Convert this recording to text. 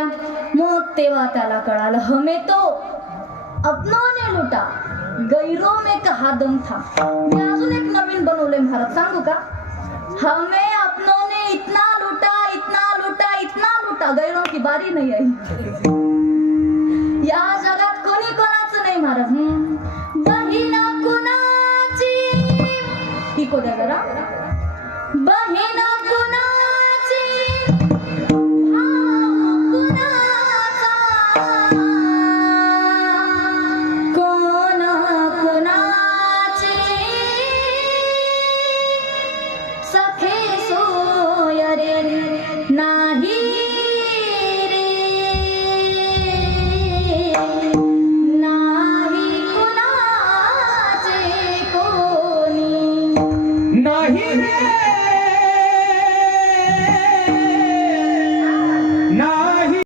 होत्या. मग तेव्हा त्याला कळालं, हमें तो अपनों ने लुटा, गैरों में कहा दम था. मी अजून एक नवीन बनवले महाराज, सांगू का? हमें अपनों ने इतना लूटा, इतना लूटा, इतना लूटा, गैरों की बारी नाही आई. या जगात कोणी कोणाचं नाही महाराज.